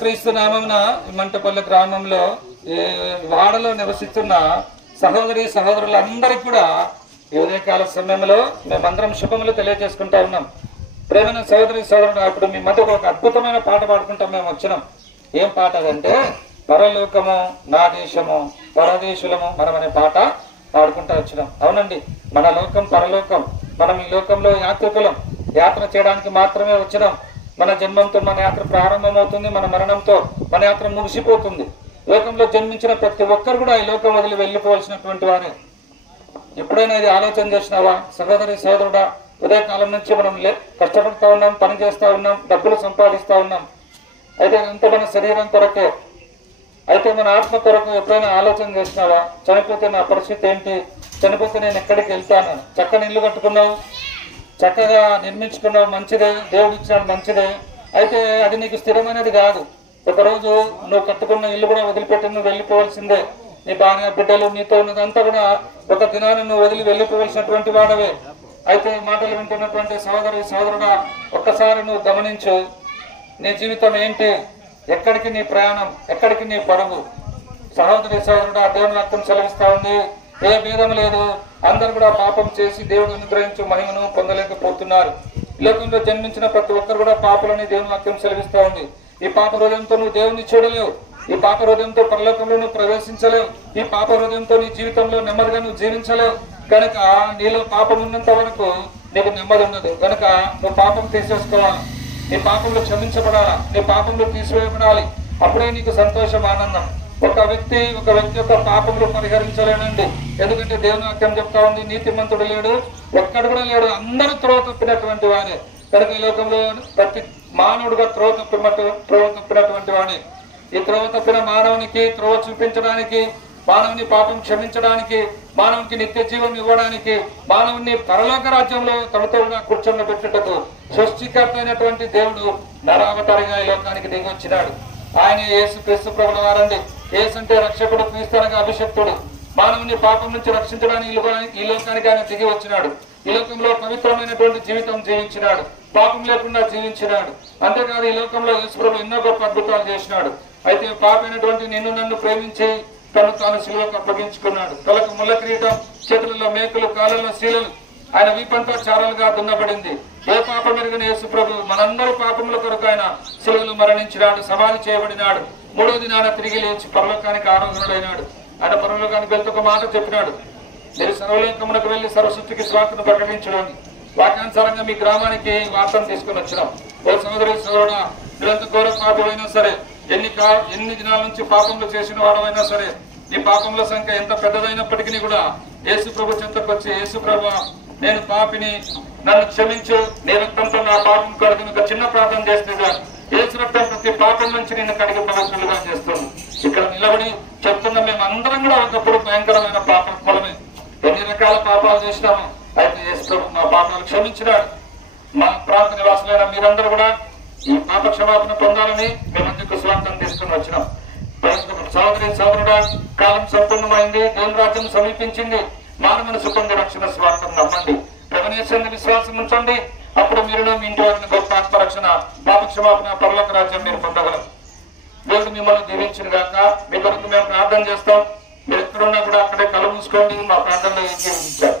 క్రీస్తు నామమున మంటపల్లి గ్రామంలో వాడలో నివసిస్తున్న సహోదరి సహోదరులందరికీ కూడా ఈ ఉదయకాల సమయంలో మేమందరం శుభములు తెలియజేసుకుంటా ఉన్నాం. ప్రేమైన సహోదరి సహోదరుడు, అప్పుడు మీ మధ్యకు ఒక అద్భుతమైన పాట పాడుకుంటాం మేము వచ్చినాం. ఏం పాట అదంటే పరలోకము నా దేశము పరదేశులము మనం అనే పాట పాడుకుంటా వచ్చినాం. అవునండి, మన లోకం పరలోకం. మనం ఈ లోకంలో యాత్రికులం, యాత్ర చేయడానికి మాత్రమే వచ్చినాం. మన జన్మంతో మన యాత్ర ప్రారంభమవుతుంది, మన మరణంతో మన యాత్ర ముగిసిపోతుంది. లోకంలో జన్మించిన ప్రతి ఒక్కరు కూడా ఈ లోకం వదిలి వెళ్ళిపోవాల్సినటువంటి వారే. ఎప్పుడైనా ఇది ఆలోచన చేసినావా సహోదరి సహోదరుడా? ఉదయకాలం నుంచి మనం కష్టపడుతూ ఉన్నాం, పని చేస్తూ ఉన్నాం, డబ్బులు సంపాదిస్తూ ఉన్నాం. అయితే అంత మన శరీరం కొరకే, అయితే మన ఆత్మ కొరకు ఎప్పుడైనా ఆలోచన చేసినావా? చనిపోతే నా పరిస్థితి ఏంటి? చనిపోతే నేను ఎక్కడికి వెళ్తాను? చక్కని ఇల్లు కట్టుకున్నావు, చక్కగా నిర్మించుకున్నావు, మంచిదే, దేవుడు ఇచ్చినాడు, మంచిదే. అయితే అది నీకు స్థిరమైనది కాదు. ఒకరోజు నువ్వు కట్టుకున్న ఇల్లు కూడా వదిలిపెట్టి నువ్వు వెళ్ళిపోవాల్సిందే. నీ భార్య బిడ్డలు నీతో ఉన్నదంతా కూడా ఒక దినాన్ని నువ్వు వదిలి వెళ్ళిపోవలసినటువంటి వాడవే. అయితే మాటలు వింటున్నటువంటి సహోదరి సహోదరుడా, ఒక్కసారి నువ్వు గమనించు, నీ జీవితం ఏంటి? ఎక్కడికి నీ ప్రయాణం? ఎక్కడికి నీ పరుగు? సహోదరి సహోదరుడా, దేవుని వాక్యం సెలవిస్తా ఉంది, ఏ భేదం లేదు, అందరు కూడా పాపం చేసి దేవుడు అనుగ్రహించు మహిమను పొందలేకపోతున్నారు. లోకంలో జన్మించిన ప్రతి ఒక్కరు కూడా పాపలని దేవుని వాక్యం సెలవిస్తా ఉంది. ఈ పాప హృదయంతో నువ్వు దేవుని చూడలేవు, ఈ పాప హృదయంతో పరలోకంలో నువ్వు ప్రవేశించలేవు, ఈ పాప హృదయంతో నీ జీవితంలో నెమ్మదిగా నువ్వు జీవించలేవు. కనుక నీలో పాపం ఉన్నంత వరకు నీకు నెమ్మది ఉండదు. కనుక నువ్వు పాపం తీసేసుకోవాలి, నీ పాపంలో క్షమించబడాలా, నీ పాపంలో తీసివేయబడాలి. అప్పుడే నీకు సంతోషం, ఆనందం. ఒక వ్యక్తి యొక్క పాపంలో పరిహరించలేనండి. ఎందుకంటే దేవుని వాక్యం చెప్తా ఉంది, నీతిమంతుడు లేడు, ఒక్కడు కూడా లేడు, అందరూ త్రోవ తప్పినటువంటి వాడే. కనుక ఈ లోకంలో ప్రతి మానవుడుగా త్రోవ తప్పినటువంటి వాడే. ఈ త్రోవ తప్పిన మానవునికి త్రోవ చూపించడానికి, మానవుని పాపం క్షమించడానికి, మానవునికి నిత్య జీవం ఇవ్వడానికి, మానవుని పరలోక రాజ్యంలో తనతో కూర్చొని పెట్టుటకు సృష్టికర్త అయినటువంటి దేవుడు నరావతారిగా ఈ లోకానికి దిగి వచ్చినాడు. ఆయన యేసు క్రీస్తు ప్రభుల వారండి. యేసు అంటే రక్షకుడు, క్రీస్తునగా అభిషక్తుడు. మానవుని పాపం నుంచి రక్షించడానికి ఈ లోకానికి ఆయన దిగి వచ్చినాడు. ఈ లోకంలో పవిత్రమైనటువంటి జీవితం జీవించినాడు, పాపం లేకుండా జీవించినాడు. అంతేకాదు ఈ లోకంలో యేసు ప్రభు ఎన్నో గొప్ప అద్భుతాలు చేసినాడు. అయితే పాపైనటువంటి నిన్ను నన్ను ప్రేమించి తను తాను శిలువకు అప్పగించుకున్నాడు. తలకు ముళ్ళ కిరీటం, చేతులలో మేకులు, కాళ్ళలో శీలలు, ఆయన వీపంతా చారలుగా దున్నబడింది. ఏ పాపం ఎరుగని యేసు ప్రభు మనందరూ పాపముల కొరకు ఆయన శిలువలో మరణించినాడు, సమాధి చేయబడినాడు. మూడో దినాన తిరిగి లేచి పరలోకానికి ఆరోహణుడైనాడు. ఆయన పరలోకానికి వెళ్తూ ఒక మాట చెప్పినాడు, మీరు సర్వలోకమునకు వెళ్లి సర్వసృష్టికి స్వార్థను ప్రకటించడం. వాక్యానుసారంగా మీ గ్రామానికి వార్తను తీసుకుని వచ్చినాం. ఓ సహోదరి సహోదరుడా, మీరంత ఘోర పాపమైనా సరే, ఎన్ని దినాల నుంచి పాపంలో చేసిన వాడమైనా సరే, ఈ పాపముల సంఖ్య ఎంత పెద్దదైనప్పటికీ కూడా యేసు ప్రభు చెంతకు వచ్చి, యేసు ప్రభు నేను పాపిని, నన్ను క్షమించు, నీ రక్తంతో నా పాపం కడుగుని ఒక చిన్న ప్రార్థన చేస్తేగా యేసు రక్తం ప్రతి పాపం నుంచి నేను కడిగి పవిత్రులుగా చేస్తుంది. ఇక్కడ నిలబడి చెప్తున్న మేము అందరం కూడా ఒకప్పుడు భయంకరమైన పాపమే, ఎన్ని రకాల పాపాలు చేసినాము. అయితే యేసు ప్రభు మా పాపాలు క్షమించినాడు. మా ప్రాంత నివాసులైన మీరందరూ కూడా ఈ పాప క్షమాపణ పొందాలని మీ మధ్యకు స్వార్థం తీసుకుని వచ్చినాం. సహోదరి సహోదరుడా, కాలం సంపూర్ణమైంది, దేవుని రాజ్యం సమీపించింది. మానవుని పొందే రక్షణ స్వార్థం నమ్మండి, ప్రవణేశ్వరుని విశ్వాసం ఉంచండి. అప్పుడు మీరు మీ ఇంటి వారిని గొప్ప ఆత్మరక్షణ, పాప క్షమాపణ, పరలోక రాజ్యం మీరు పొందగలరు. దేవుడు మిమ్మల్ని దీవించిన గాక. మీ కొరకు మేము ప్రార్థన చేస్తాం. మీరు ఎక్కడున్నా కూడా అక్కడే కళ్ళు మూసుకోండి. మా ప్రార్థనలో ఏకీభవించారు.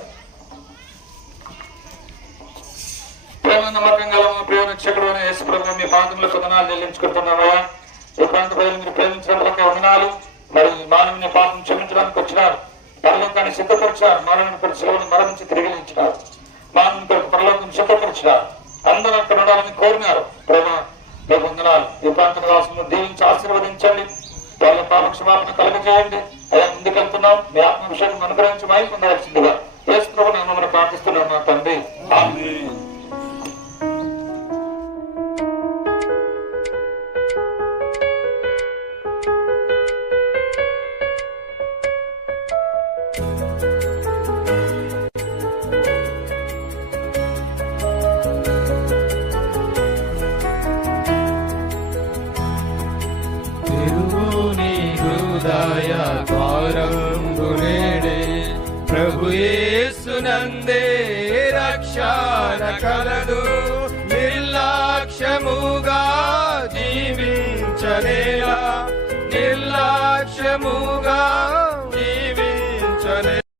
ప్రేమ నమ్మకం గల ప్రియ రక్షకుడు అయిన యేసు ప్రభు, మీ పాదములకు వందనాలు చెల్లించుకుంటున్నామయ్యా. ఈ ప్రాంత ప్రజలు మీరు ప్రేమించడానికి వందనాలు. మరి మానవుని పాపం క్షమించడానికి వచ్చినారు, పరలోకాన్ని సిద్ధపరిచారు, మానవుని కొరకు శిలువను మరణించి తిరిగి ఇచ్చినారు, మానవుని కొరకు పరలోకం సిద్ధపరిచారు. అందరూ అక్కడ ఉండాలని కోరినారు. ప్రేమ మీకు వందనాలు. ఈ ప్రాంత నివాసులను దీవించి ఆశీర్వదించండి, వాళ్ళ పాప క్షమాపణ కలుగజేయండి. అయ్యా ముందుకెళ్తున్నాం, మీ ఆత్మవిషయాన్ని అనుగ్రహించి మహిమ పొందవలసిందిగా యేసు ప్రభు నామమున ప్రార్థిస్తున్నాం మా తండ్రి, ఆమేన్. ప్రభు యేసునందే రక్షణ కలదు, నిర్లక్ష్యముగా జీవించ రక్షణేలా నిర్లక్ష్యముగా